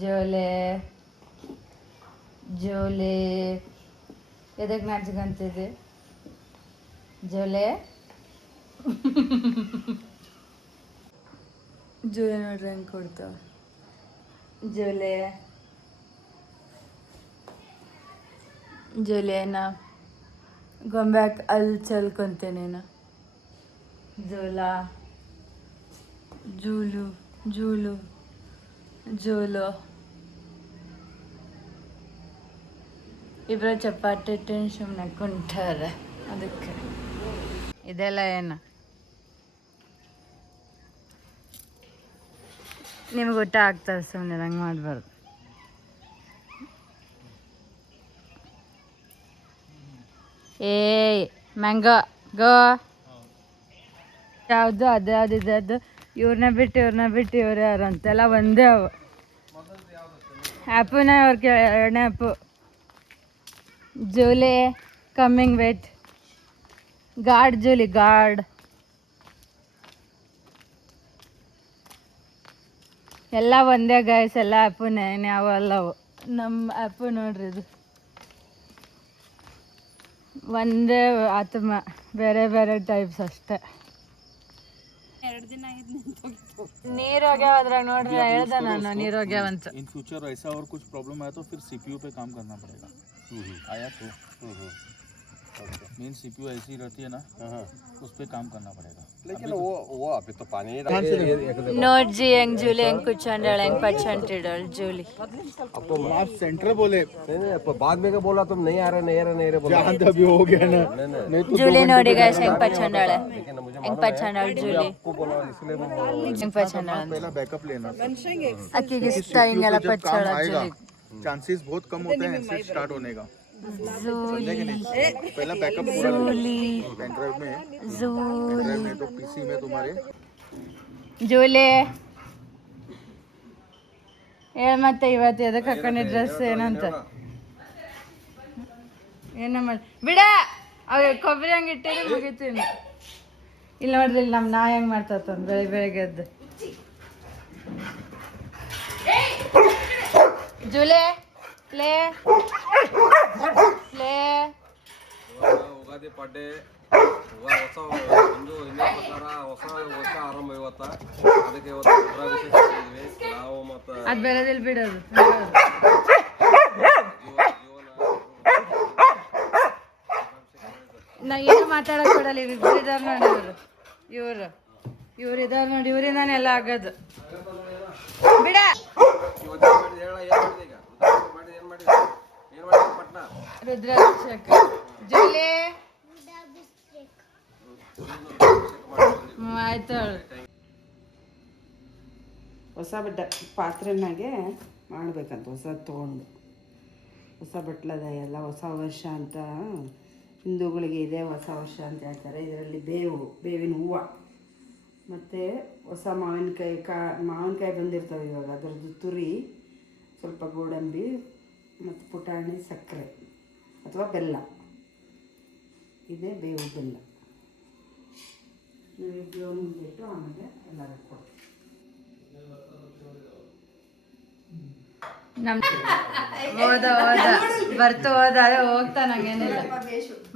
ಜೋಲೆ ಜೋಲೆ ಎದಕ್ಕೆ ನಾಚ್ಕಂತಿದೆ ಜೋಲೆ ಜೋಲೆ ನೋಡ್ರಿ ಹೆಂಗೆ ಕೊಡ್ತಾವ ಜೋಲೆ ಜೋಲೆನ ಗೊಂಬ್ಯಾಕ್ ಅಲ್ಲಿ ಚಲ್ಕೊಂತೇನೇನು ಜೋಲ ಜೂಲು ಜೂಲು ಜೋಲು ಇಬ್ಬರ ಚಪಾತಿ ತಿಂದು ಸುಮ್ಮನೆ ಕುಂಟಾರ ಅದಕ್ಕೆ ಇದೆಲ್ಲ ಏನು ನಿಮ್ಗೆ ಊಟ ಆಗ್ತದೆ ಸುಮ್ಮನೆ ಹಂಗೆ ಮಾಡಬಾರ್ದು ಏಯ್ ಮ್ಯಾಂಗೋ ಗೋ ಯಾವುದು ಅದು ಅದು ಇದು ಇವ್ರನ್ನ ಬಿಟ್ಟು ಇವ್ರು ಯಾರು ಅಂತೆಲ್ಲ ಒಂದೇ ಅವು ಆ್ಯಪುನ ಅವ್ರಿಗೆ ಎರಡನೇ ಆ್ಯಪು ಜೋಲೆ ಕಮ್ಮಿಂಗ್ ವೇಟ್ ಗಾರ್ಡ್ ಜೋಲಿ ಗಾರ್ಡ್ ಎಲ್ಲ ಒಂದೇ ಗೈಸ್ ಎಲ್ಲ ಆ್ಯಪುನೇ ಯಾವ ಅಲ್ಲವು ನಮ್ಮ ಆ್ಯಪು ನೋಡ್ರಿ ಇದು ಒಂದೇ ಆತ್ಮ ಬೇರೆ ಬೇರೆ ಟೈಪ್ಸ್ ಅಷ್ಟೇ ನೀರು ಹೋಗ್ಯಾವ ಅದ್ರಾಗ ನೋಡ್ರಿ ಹೇಳ್ದೆ ನಾನು ನೀರು ಹೋಗ್ಯಾವಂತ इन फ्यूचर ऐसा और कुछ प्रॉब्लम आया तो फिर सीपीयू पे काम करना पड़ेगा आया तो मेन सीपीयू ऐसी रहती है ना उस पे काम करना पड़ेगा लेकिन वो अभी तो पानी ನೋಡ್ಜಿ ಹೆಂಗ್ ಜೂಲಿ ಹೆಂಗ್ ಕುಚ್ಕೊಂಡಾಳೆ ಹೆಂಗ್ ಪಚ್ಕೊಂತಿದ್ದಾಳೆ ಜೂಲಿ अब तो आप सेंटर बोले बाद में क्या बोला तुम नहीं आ रहे बोला अभी हो गया ना नहीं तो ಜೂಲಿ ನೋಡಿ ಗೈಸ್ ಹೆಂಗ್ ಪಚ್ಕೊಂಡಾಳೆ ಹೆಂಗ್ ಪಚ್ಕೊಂಡಾಳೆ ಜೂಲಿ आपको बोला इसलिए ಹೆಂಗ್ ಪಚ್ಕೊಂಡಾಳೆ पहला बैकअप लेना ಅಕ್ಕಿಗೆ ಇಷ್ಟ ಹಿಂಗೆಲ್ಲ ಪಚ್ಚಾಳ ಜೂಲಿ चांसेस बहुत कम होते हैं एसिड स्टार्ट होने का ಜೂಲಿ पहला बैकअप पूरा ಜೂಲಿ पेन ड्राइव में ಜೂಲಿ में तो पीसी में तुम्हारे ಜೂಲಿ ಹೇಳ ಮತ್ತೆ ಇವತ್ತು ಎದಕ್ಕೆ ಹಾಕೊಂಡಿ ಡ್ರೆಸ್ ಏನಂತ ಏನ ಮಾಡಿ ಬಿಡ ಅವ ಕೊಬ್ಬರಿ ಹಂಗೆ ಇಟ್ಟಿರಿ ಮುಗಿತೀನಿ ಇಲ್ಲ ನೋಡ್ರಿ ಇಲ್ಲಿ ನಮ್ಮ ನಾ ಹೆಂಗೆ ಮಾಡ್ತಾತ ಬೆಳಿಗ್ಗೆ ಎದ್ದು ಜೂಲೆ ಪ್ಲೇ ಪ್ಲೇ ಉಗಾದಿ ಪಾಡ್ಡೆ ಹೊಸ ಹಿಂದೂ ಪ್ರಕಾರ ಹೊಸ ವರ್ಷ ಆರಂಭ ಇವತ್ತ ಅದಕ್ಕೆ ಇವತ್ತು ವಿಶೇಷ ಮಾಡಿದ್ವಿ ನಾವು ಮತ್ತು ಅದು ಬೆಳೆದಿಲ್ಲ ಬಿಡೋದು ನಾ ಏನು ಮಾತಾಡಕ್ ಕೊಡಲ್ಲ ಇವ್ರು ಇದಾರ ನೋಡಿ ಇವ್ರು ಇದಾರ ನೋಡಿ ಇವರಿಂದಾನೆ ಎಲ್ಲ ಆಗೋದು ಬಿಡ ರುದ್ರಾಭಿಷೇಕ ಜೂಲಿ ಆಯ್ತು ಹೊಸ ಪಾತ್ರೆನಾಗೆ ಮಾಡಬೇಕಂತ ಹೊಸದು ತೊಗೊಂಡು ಹೊಸ ಬಟ್ಲದ ಎಲ್ಲ ಹೊಸ ವರ್ಷ ಅಂತ ಹಿಂದೂಗಳಿಗೆ ಇದೆ ಹೊಸ ವರ್ಷ ಅಂತ ಹೇಳ್ತಾರೆ ಇದರಲ್ಲಿ ಬೇವಿನ ಹೂವು ಮತ್ತು ಹೊಸ ಮಾವಿನಕಾಯಿ ಬಂದಿರ್ತವೆ ಇವಾಗ ಅದರದ್ದು ತುರಿ ಸ್ವಲ್ಪ ಗೋಡಂಬಿ ಮತ್ತು ಪುಟಾಣಿ ಸಕ್ಕರೆ ಅಥವಾ ಬೆಲ್ಲ ಇದೇ ಬೇವು ಬೆಲ್ಲ ನೀವು ಬಿಟ್ಟು ಆಮೇಲೆ ಎಲ್ಲರಿಗೂ ಕೊಡ್ತೀವಿ ಹೋದ ಹೋದ ಅದೇ ಹೋಗ್ತಾ ನಂಗೇನಿಲ್ಲ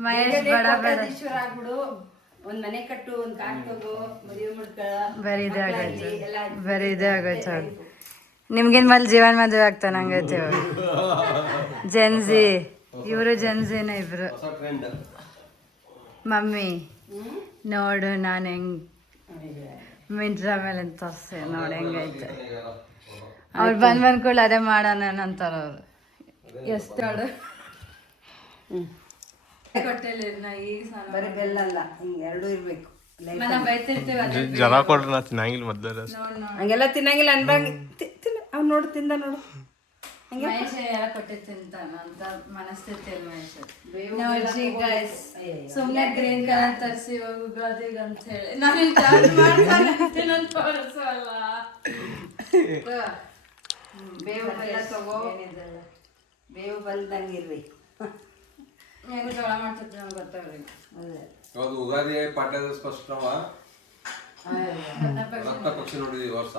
ಮಹೇಶ್ ಬೇಡ ಆಗ್ಬಿಡು ಒಂದ್ ಮನೆ ಕಟ್ಟು ಒಂದ್ ಕಾರ್ ತಗೋ ಮದುವೆ ಮಾಡ್ಕೊಳ್ಳ ಬರೀ ಇದೇ ಆಗೋಯ್ತು ನಿಮ್ಗಿನ್ ಮೇಲೆ ಜೀವನ್ ಮದುವೆ ಆಗ್ತಾ ನಂಗೈತೆ ಜೆನ್ಜಿ ಇವರು ಜೆನ್ಜಿನ ಇಬ್ರು ಮಮ್ಮಿ ನೋಡು ನಾನು ಹೆಂಗ್ ಮಿಂಟ್ರಾ ಮೇಲೆ ತೋರಿಸಿ ನೋಡಿ ಹೆಂಗೈತೆ ಅವ್ರು ಬಂದ್ಕೊಳ್ಳಿ ಅದೇ ಮಾಡೋಣ ಅಂತಾರ ಅವರು ಎಷ್ಟು ನೋಡು ಬರೀ ಬೆಲ್ಲ ಅಲ್ಲ ಹಿಂಗೆ ಎರಡೂ ಇರಬೇಕು ಜನ ಕೊಡ್ರಿ ನಾ ತಿನ್ನಂಗಿಲ್ಲ ಮೊದಲ ಹಂಗೆಲ್ಲ ತಿನ್ನಂಗಿಲ್ಲ ಅನ್ಬಂಗ್ ಅವ್ನು ನೋಡು ತಿಂದ ನೋಡು ಮಹೇಶ್ ಎಲ್ಲ ಕೊಟ್ಟೆ ತಿಂತಾನ ಅಂತ ಮನಸ್ಥಿತಿ ಮಹೇಶ್ ನೋಡ್ರಿ ಗೈಸ್ ಸುಮ್ಮನೆ ಗ್ರೀನ್ ಕಲರ್ ತರಿಸಿ ಉಗಾದಿಗೆ ಅಂತ ಹೇಳಿ ನಾನು ಚಾರ್ಜ್ ಮಾಡ್ತಾನೆ ತೋರಿಸಲ್ಲ ಬೇವು ಬೆಲ್ಲ ತಗೋ ಬೇವು ಬೆಲ್ಲದಂಗೆ ಇರ್ಬೇಕು ಹೆಂಗ ಜೋಳ ಮಾಡ್ತಿದ್ವಿ ನಂಗೆ ಗೊತ್ತಾಗ್ರಿ ಅದೇ ಇವತ್ತು ಉಗಾದಿ ಪಾಡ್ಯದ ಸ್ಪಷ್ಟವ ರಕ್ತ ಪಕ್ಷಿ ನೋಡಿದೀವಿ ವರ್ಷ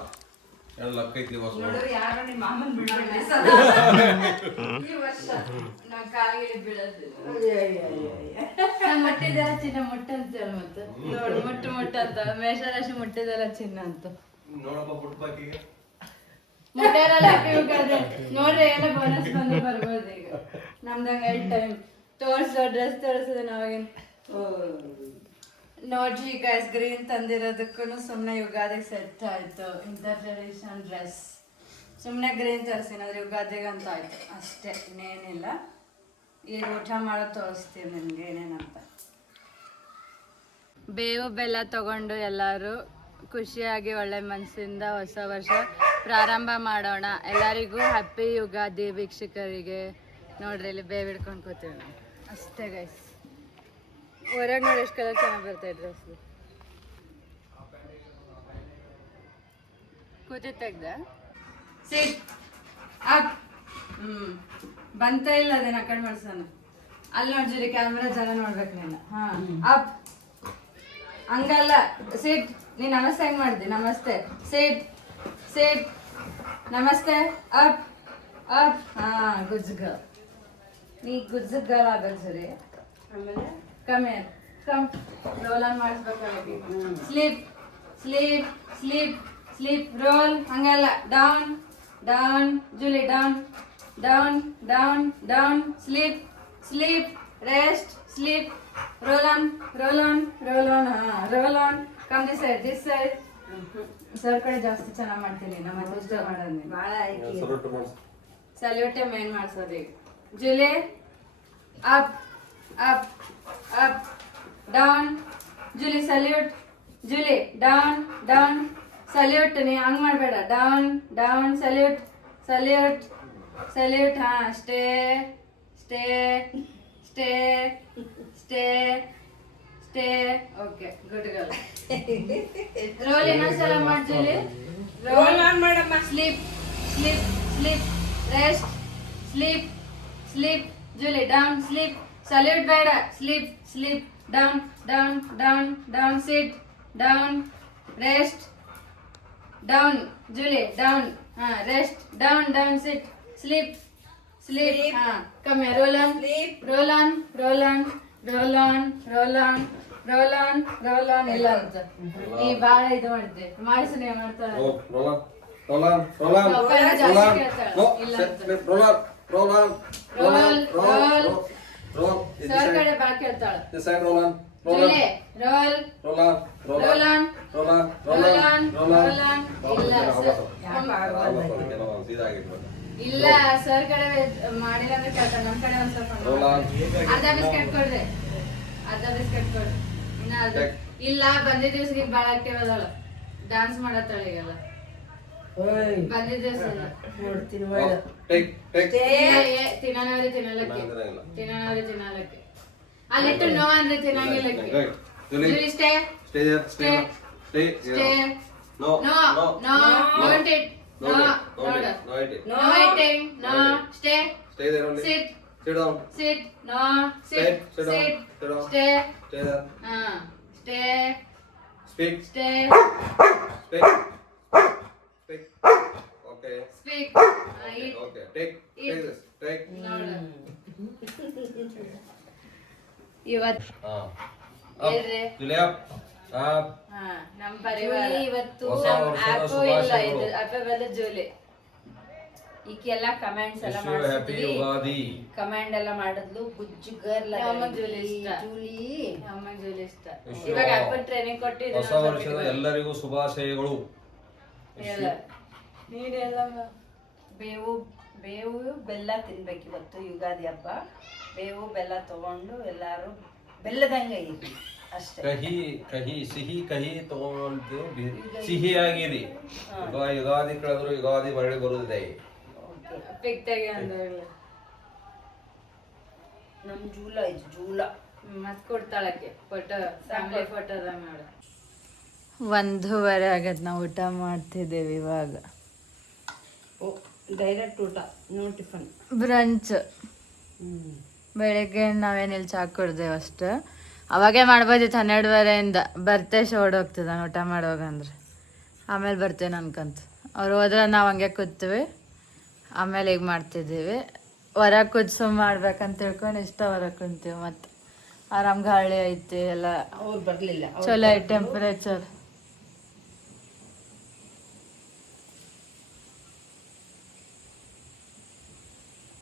ಎರಡು ಲಕ್ಕ ಐತಿ ವರ್ಷ ನೋಡು ಯಾರೋ ನಿಮ್ಮ ಮಾಮನ್ ಬಿಡ್ಬೇಡಿ ಈ ವರ್ಷ ನಾ ಕಾಲಿಗೆ ಬೀಳೋದಿಲ್ಲ. ನಾ ಮುಟ್ಟಿದೆಲ್ಲ ಚಿನ್ನ ಮುಟ್ಟ ಅಂತೇಳಿ ಮತ್ತೆ ನೋಡು ಮುಟ್ಟು ಅಂತ ಮೇಷರಾಶಿ ಮುಟ್ಟಿದೆಲ್ಲ ಚಿನ್ನ ಅಂತ ನೋಡಪ್ಪ ಪುಟ್ಪಾಕಿಗೆ ಮುಟ್ಟಾರಲ್ಲ ನೋಡ್ರಿ ಏನೋ ಬೋನಸ್ ಬಂದು ಬರ್ಬೋದು ಈಗ ನಮ್ದಂಗ ಟೈಮ್ ಡ್ರೆಸ್ ತೋರಿಸಿದೆ ನಾವೇನು ನೋಡ್ರಿ ಗೈಸ್ ಗ್ರೀನ್ ತಂದಿರೋದಕ್ಕೂ ಸುಮ್ಮನೆ ಯುಗಾದಿಗೆ ಸೆಟ್ ಆಯ್ತು ಇಂಟರ್ ಟ್ರೆಡಿಷನ್ ಡ್ರೆಸ್ ಸುಮ್ಮನೆ ಗ್ರೀನ್ ತರಿಸ್ತೀನಿ ಆದ್ರೆ ಯುಗಾದಿಗೆ ಅಂತ ಆಯ್ತು ಅಷ್ಟೇ ಇನ್ನೇನಿಲ್ಲ. ಈಗ ಊಟ ಮಾಡೋದು ತೋರಿಸ್ತೀವಿ ನಿಮ್ಗೆ ಏನೇನಂತ. ಬೇವು ಬೆಲ್ಲ ತಗೊಂಡು ಎಲ್ಲರೂ ಖುಷಿಯಾಗಿ ಒಳ್ಳೆ ಮನಸ್ಸಿಂದ ಹೊಸ ವರ್ಷ ಪ್ರಾರಂಭ ಮಾಡೋಣ. ಎಲ್ಲರಿಗೂ ಹ್ಯಾಪಿ ಯುಗಾದಿ. ವೀಕ್ಷಕರಿಗೆ ನೋಡ್ರಿ ಇಲ್ಲಿ ಬೇವು ಹಿಡ್ಕೊಂಡು ಕೂತೀವಿ ನಾವು ಅಷ್ಟೇ ಗೈಸ್. ಹೊರಗೆ ನೋಡಿ ಎಷ್ಟು ಕಲರ್ ಚೆನ್ನಾಗಿ ಬರ್ತಾ ಡ್ರೆಸ್ ಕೂತಿ ತೆಗ್ದ ಸಿಟ್ ಅಪ್ ಬಂತ ಇಲ್ಲ ಅದೇನು ಆ ಕಡೆ ಮಾಡ್ಸೋಣ. ಅಲ್ಲಿ ನೋಡ್ರಿ ಕ್ಯಾಮ್ರಾ ಜನ ನೋಡ್ಬೇಕು ನೀನು. ಹಾ ಅಪ್ ಹಂಗಲ್ಲ ಸಿಟ್. ನೀ ನಮಸ್ತೆ ಹೆಂಗ್ ಮಾಡಿದಿ? ನಮಸ್ತೆ ಸಿಟ್ ಸಿಟ್ ನಮಸ್ತೆ ಅಪ್ ಅಪ್. ಹಾ ಗುಜ್ಗ ನೀ ಗುಜ್ಗಲ್ ಆಗೋದು ಸರಿ. ಆಮೇಲೆ come here come roll on ಮಾಡಿಸ್ಬೇಕಾಗಿ sleep sleep sleep sleep roll ಹಂಗಲ್ಲ down down Julie down down down down sleep sleep rest sleep roll on roll on roll on. ಹಾ roll on come this side ಸರ್ ಕಡೆ ಜಾಸ್ತಿ ಚೆನ್ನಾಗಿ ಮಾಡ್ತೀನಿ ನಮ್ಮ ಇಷ್ಟ ಮಾಡೋದು ಭಾಳ ಆಯ್ತು. ಸಲ್ಯೂಟೇ ಮೇನ್ ಮಾಡ್ಸೋದು ಈಗ. Julie up up up down Julie salute Julie down down salute. ನೀ ಹಂಗೆ ಮಾಡಬೇಡ down down salute salute salute. ಹಾಂ stay stay stay stay stay. Okay good girl. Roll ಇನ್ನೊಂದ್ಸಲ ಮಾಡಿ ಜೂಲಿ. ರೋಲ್ ಆನ್ ಮಾಡಮ್ಮ. Sleep sleep sleep rest sleep sleep Julie down sleep salute ಬೇಡ sleep sleep down down down down sit down rest down Julie down. ಹಾ rest down down sit sleep sleep. ಹಾ ಕಮ್ಮಿ roll on roll on roll on roll on roll on roll on roll on. ಇಲ್ಲ ಅಂತ ಈ ಭಾಳ ಇದು ಮಾಡಿದ್ದೆ ಮಾಡಿಸಿ ನೀವು ಮಾಡ್ತಾಳೆ ಸರ್ ಕಡೆ ಬಾಕಿ ಹೇಳ್ತಾಳೆ. Julie roll roll on roll on roll on roll on. ಇಲ್ಲ ಸರ್ ಕಡೆ ಮಾಡಿಲ್ಲ ಅಂದ್ರೆ ಕೇಳ್ತಾಳೆ. ನಮ್ಮ ಕಡೆ ಒಂದ್ ಸ್ವಲ್ಪ ಅರ್ಧ ಬಿಸ್ಕೆಟ್ ಕೊಡ್ರಿ ಅರ್ಧ ಬಿಸ್ಕೆಟ್ ಕೊಡ್ರಿ. ಇನ್ನ ಅರ್ಧ ಇಲ್ಲ ಬಂದಿದ್ದ ದಿವ್ಸಕ್ಕೆ ಭಾಳ ಆಕ್ಟಿವ್ ಅದಾಳ ಡಾನ್ಸ್ ಮಾಡತ್ತಾಳೆ ಈಗೆಲ್ಲ. ಬಂದಿದ್ದ ದಿವಸ ತಿನ್ನನವ್ರಿ ತಿನ್ನಲಕ್ಕೆ ತಿನ್ನನವ್ರಿ ತಿನ್ನಲಕ್ಕೆ ಅಲ್ಲಿಟ್ಟು ನೋ ಅಂದ್ರೆ ತಿನ್ನಂಗಿಲ್ಲಕ್ಕೆ. Julie stay stay stay stay no no no don't eat no ನೋಡ no eating no stay stay there only sit sit down sit no sit sit stay stay there. ಹಾ stay speak stay speak speak okay speak okay take take this take ನೋಡ ಇವತ್ತು ಹೇಳ್ರಿ Julie up up. ಹಾ ನಮ್ಮ ಪರಿವಾರ ಇವತ್ತು ಆಪೋ ಇಲ್ಲ ಇದು ಆಪೋ ಬಂದ ಜೂಲಿ ಈಕೆಲ್ಲ ಕಮೆಂಟ್ಸ್ ಎಲ್ಲ ಮಾಡಿದ್ವಿ. ಕಮೆಂಟ್ ಎಲ್ಲ ಮಾಡಿದ್ಲು ಗುಜ್ಜು ಗರ್ಲ್. ನಮ್ಮ ಜೂಲಿ ಇಷ್ಟ ಜೂಲಿ ನಮ್ಮ ಜೂಲಿ ಇಷ್ಟ. ಇವಾಗ ಆಪೋ ಟ್ರೈನಿಂಗ್ ಕೊಟ್ಟಿದ್ದೆ. ಹೊಸ ವರ್ಷದ ಎಲ್ಲರಿಗೂ ಶುಭಾಶಯಗಳು. ನೀನೆಲ್ಲ ಬೇವು ಬೇವು ಬೆಲ್ಲ ತಿನ್ಬೇಕು ಇವತ್ತು ಯುಗಾದಿ ಹಬ್ಬ. ಬೇವು ಬೆಲ್ಲ ತಗೊಂಡು ಎಲ್ಲಾರು ಬೆಲ್ಲದಂಗೆ ಇರಿ ಅಷ್ಟೇ. ಕಹಿ ಕಹಿ ಸಿಹಿ ಕಹಿ ತಗೊಂಡು ಸಿಹಿಯಾಗಿರಿ. ಯುಗಾದಿ ಕಳೆದ್ರು ಯುಗಾದಿ ಮರಳಿ ಬರುವುದಿದೆ. ಪಿಕ್ತಾಗೆ ಅಂದೋಗ್ಲ ನಮ್ ಜೂಲ ಇದು ಜೂಲ ಮತ್ ಕೊಡ್ತಾಳಕ್ಕೆ ಫೋಟೋ ಫ್ಯಾಮಿಲಿ ಫೋಟೋದ ಮಾಡ. 1:30 ಆಗದ್ ನಾವು ಊಟ ಮಾಡ್ತಿದ್ದೇವೆ ಇವಾಗ. ಡೈರೆಕ್ಟ್ ಊಟ ನೋ ಟಿಫನ್ ಬ್ರಂಚ್. ಬೆಳಗ್ಗೆ ನಾವೇನಿಲ್ಲ ಚಾ ಕುಡ್ದೇವು ಅಷ್ಟು. ಅವಾಗೇ ಮಾಡ್ಬೋದಿತ್ತು 12:30 ಬರ್ತೇಶ್ ಓಡೋಗ್ತದ ಊಟ ಮಾಡುವಾಗ ಅಂದ್ರೆ. ಆಮೇಲೆ ಬರ್ತೇನೆ ಅನ್ಕಂತ ಅವ್ರು ಹೋದ್ರೆ ನಾವು ಹಂಗೆ ಕೂತೀವಿ. ಆಮೇಲೆ ಈಗ ಮಾಡ್ತಿದ್ದೀವಿ. ಹೊರಗೆ ಕೂತ್ಸು ಮಾಡ್ಬೇಕಂತ ತಿಳ್ಕೊಂಡು ಇಷ್ಟ ಹೊರಗೆ ಕುಂತೀವಿ. ಮತ್ತು ಆರಾಮ್ ಗಾಳಿ ಐತಿ ಎಲ್ಲ ಅವ್ರು ಬರಲಿಲ್ಲ. ಚಲೋ ಐತಿ ಟೆಂಪ್ರೇಚರ್.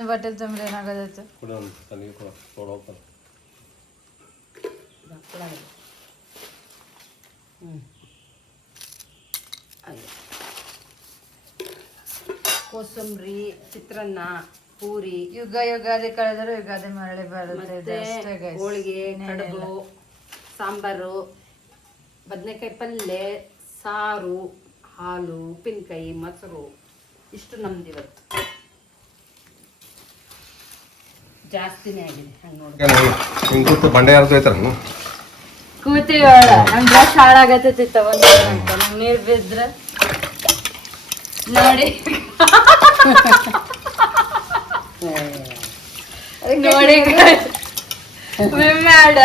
ಬಟ್ಟೆ ತಂದ್ರೆ ಏನಾಗೋದೈತೆ ಕೋಸಂಬರಿ, ಚಿತ್ರಾನ್ನ, ಪೂರಿ, ಯುಗಾದಿ ಕಳೆದ್ರೆ ಯುಗಾದಿ ಮರಳಿ ಬರುತ್ತೆ. ಮತ್ತೆ ಹೋಳಿಗೆ, ಕಡುಬು, ಸಾಂಬಾರು, ಬದನೆಕಾಯಿ ಪಲ್ಯ, ಸಾರು, ಹಾಲು, ಉಪ್ಪಿನಕಾಯಿ, ಮೊಸರು, ಇಷ್ಟು ನಮ್ದು ಇವತ್ತು. ಜಾಸ್ತಿನೇ ಆಗಿದೆ ಹಂಗೆ ನೋಡಿ. ಬಂಡೆ ಯಾರ್ದು ಐತರ ಕೂತೀವಿ ಒಳ ನಮ್ ಬ್ರಷ್ ಹಾಳಾಗತ್ತೈತಿ ತಗೊಂಡ್ ನಂಗೆ ನೀರ್ ಬಿದ್ರ ನೋಡಿ ನೋಡಿ ವಿಮ್ಯಾಡ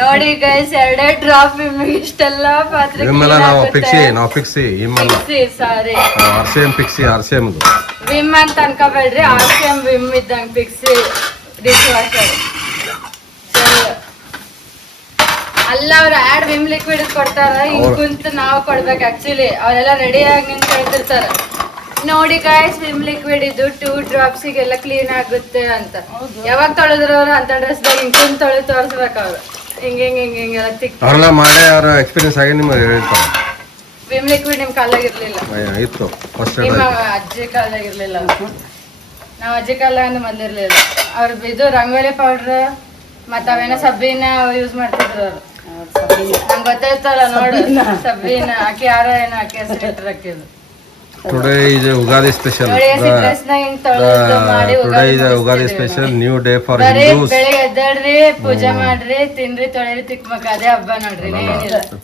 ನೋಡಿ ಗೈಸ್ 2 ಡ್ರಾಪ್ ವಿಮ್ಮಿಗೆ ಇಷ್ಟೆಲ್ಲ ಪಾತ್ರೆ ಸಾರಿ ವಿಮ್ ಅಂತ ಅನ್ಕೋಬೇಡ್ರಿ. RCM ವಿಮ್ ಇದ್ದಂಗ ಪಿಕ್ಸಿ ಡಿಶ್ ವಾಷರ್ ಅಲ್ಲ. ಅವ್ರು ಆಡ್ ವಿಮ್ ಲಿಕ್ವಿಡ್ ಕೊಡ್ತಾರ, ಹಿಂಗ್ ಕುಂತ ನಾವು ಕೊಡ್ಬೇಕು. ಆಕ್ಚುಲಿ ಅವರೆಲ್ಲ ರೆಡಿ ಆಗಿ ನಿಂತ ಹೇಳ್ತಿರ್ತಾರ ನೋಡಿ ಗೈಸ್ ವಿಮ್ ಲಿಕ್ವಿಡ್ ಇದು 2 ಡ್ರಾಪ್ಸಿಗೆಲ್ಲ ಕ್ಲೀನ್ ಆಗುತ್ತೆ ಅಂತ. ಯಾವಾಗ ತೊಳೆದ್ರು ಅವ್ರು ಅಂತ ಡ್ರೆಸ್ದಾಗ ಹಿಂಗ್ ಕುಂತ ತೊಳೆದು ತೋರಿಸ್ಬೇಕು. ಅವ್ರು ಹಿಂಗೆಲ್ಲ ತಿಕ್ ಎಕ್ಸ್ಪೀರಿಯನ್ಸ್ ಆಗಿ ನಿಮಗೆ ಹೇಳ್ತಾರೆ. ವಿಮ್ ಲಿಕ್ವಿಡ್ ನಿಮ್ ಕಾಲಾಗಿರ್ಲಿಲ್ಲ, ನಿಮ್ಮ ಅಜ್ಜಿ ಕಾಲಾಗಿರ್ಲಿಲ್ಲ. ನಾವ್ ಅಜ್ಜಿ ಕಾಲಾಗ ಮೊದ್ಲಿರ್ಲಿಲ್ಲ. ಅವ್ರ ಇದು ರಂಗೋಲಿ ಪೌಡ್ರ್ ಮತ್ತ ಅವೇನೋ ಸಬ್ಬಿನ ಯೂಸ್ ಮಾಡ್ತಿದ್ರು ಅವ್ರು. ನಂಗೆ ಗೊತ್ತಾಯ್ತಲ್ಲ ನೋಡು ಸಬ್ಬಿನ ಆಕಿ ಯಾರ ಏನೋ ಆಕಿ ಹೆಸರು ಇಟ್ರು ಹಾಕಿದ್ರು. Today is Ugadi special. Today is Ugadi special, new day for Hindus. ಬೆಳಿಗ್ಗೆ ಎದ್ದೇಳ್ರಿ, ಪೂಜೆ ಮಾಡ್ರಿ, ತಿನ್ರಿ, ತೊಳೆರಿ, ತಿಕ್ಮಕ್ಕ ಅದೇ ಹಬ್ಬ ನೋಡ್ರಿ.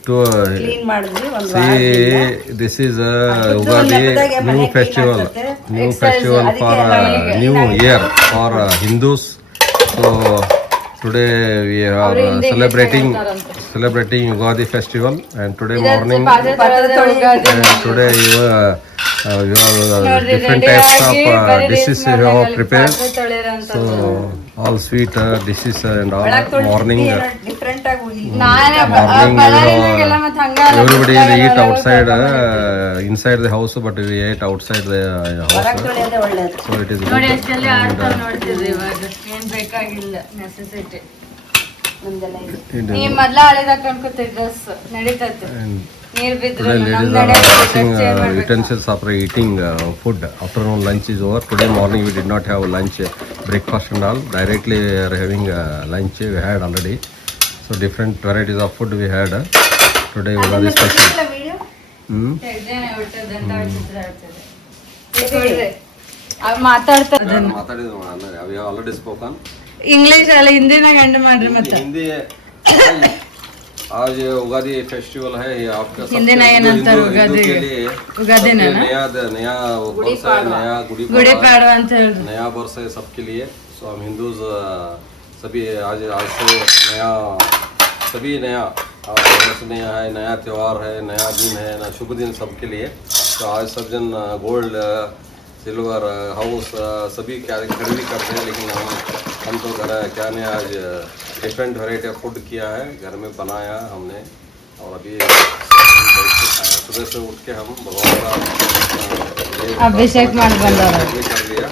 ಕ್ಲೀನ್ ಮಾಡಿದ್ವಿ ಒಂದು See, this is Ugadi new festival for new year for Hindus. So today we are celebrating Ugadi festival, and today morning today you have different types of dishes you have prepared. So all sweet dishes and all morning. Different ಆಗಿ Everybody will eat outside, inside the house, but we ate outside the house. So it is ನೋಡಿ good. ಎಷ್ಟೆಲ್ಲ ಆಡ್ತಾರೆ ನೋಡ್ತಿದ್ರಿ. ಇವಾಗ ಏನ್ ಬೇಕಾಗಿಲ್ಲ necessity. ಈ ಮೊದ್ಲ ಹಳಿದ ಕಣ್ಕೊತಿ dress ನಡೀತೈತೆ. ನೀರ್ ಬಿದ್ರೆ Today ladies are washing utensils after eating food. Afternoon lunch is over. Today morning we did not have lunch, breakfast and all. Directly we are having lunch. We had already. So different varieties of food we had. Today Ugadi special. ಮಾತಾಡ್ತಾರೆ. We have already spoken. English ಅಲ್ಲ ಹಿಂದಿನಾಗ end ಮಾಡ್ರಿ. ಮತ್ತೆ हिंदी आज Ugadi festival है ये आपका हिंदी नया नंतर उगादी उगादी ना नया नया वर्ष है, नया गुड़ी पाड़वा ಅಂತ ಹೇಳ್ರಿ. नया वर्ष है सबके लिए. सो हम हिंदूज सभी आज से नया सभी नया वर्ष नया है, नया त्यौहार है, नया दिन है, ना शुभ दिन सबके लिए. तो आज सब जन गोल्ड सिल्वर हाउस सभी क्या खरीदी करते हैं, लेकिन हम तो घर क्या ने आज डिफरेंट वैरायटी ऑफ फूड किया है, घर में बनाया हमने. और अभी सुबह से उठ के हम भगवान का अभिषेक कर लिया.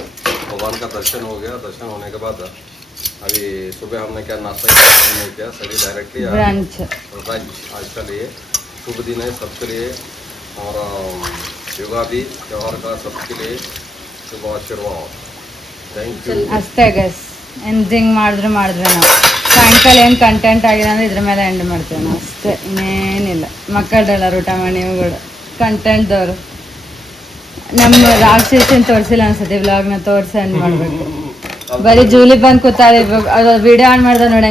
भगवान का दर्शन हो गया. दर्शन होने के बाद अभी सुबह हमने क्या नाश्ता नहीं किया, सभी डायरेक्टली ब्रंच आज का लिए शुभ दिन है सबके लिए. और युगादी त्यौहार का सबके लिए शुभ आशीर्वाद. Thank you. ಅಷ್ಟೇ ಗೈಸ್. ಎಂಜಿಂಗ್ ಮಾಡಿದ್ರೆ ನಾವು ಸಾಯಂಕಾಲ ಏನು ಕಂಟೆಂಟ್ ಆಗಿದೆ ಅಂದರೆ ಇದ್ರ ಮೇಲೆ ಎಂಡ್ ಮಾಡ್ತೇವೆ ನಾವು ಅಷ್ಟೇ, ಇನ್ನೇನಿಲ್ಲ. ಮಕ್ಕಳಲ್ಲ ಊಟ ಮಾಡಿ ಕೂಡ ಕಂಟೆಂಟ್ದವರು. ನಮ್ಮ ರಾಕ್ಷಸನ್ ತೋರಿಸಿಲ್ಲ ಅನ್ಸುತ್ತೆ ವ್ಲಾಗ್ನ ತೋರಿಸಿ ಎಂಡ್ ಮಾಡಬೇಕು. ಬರೀ ಜೂಲಿ ಬಂದು ಕೂತಾಳೆ. ಅದು ವಿಡಿಯೋ ಆನ್ ಮಾಡ್ದೆ ನೋಡಿ.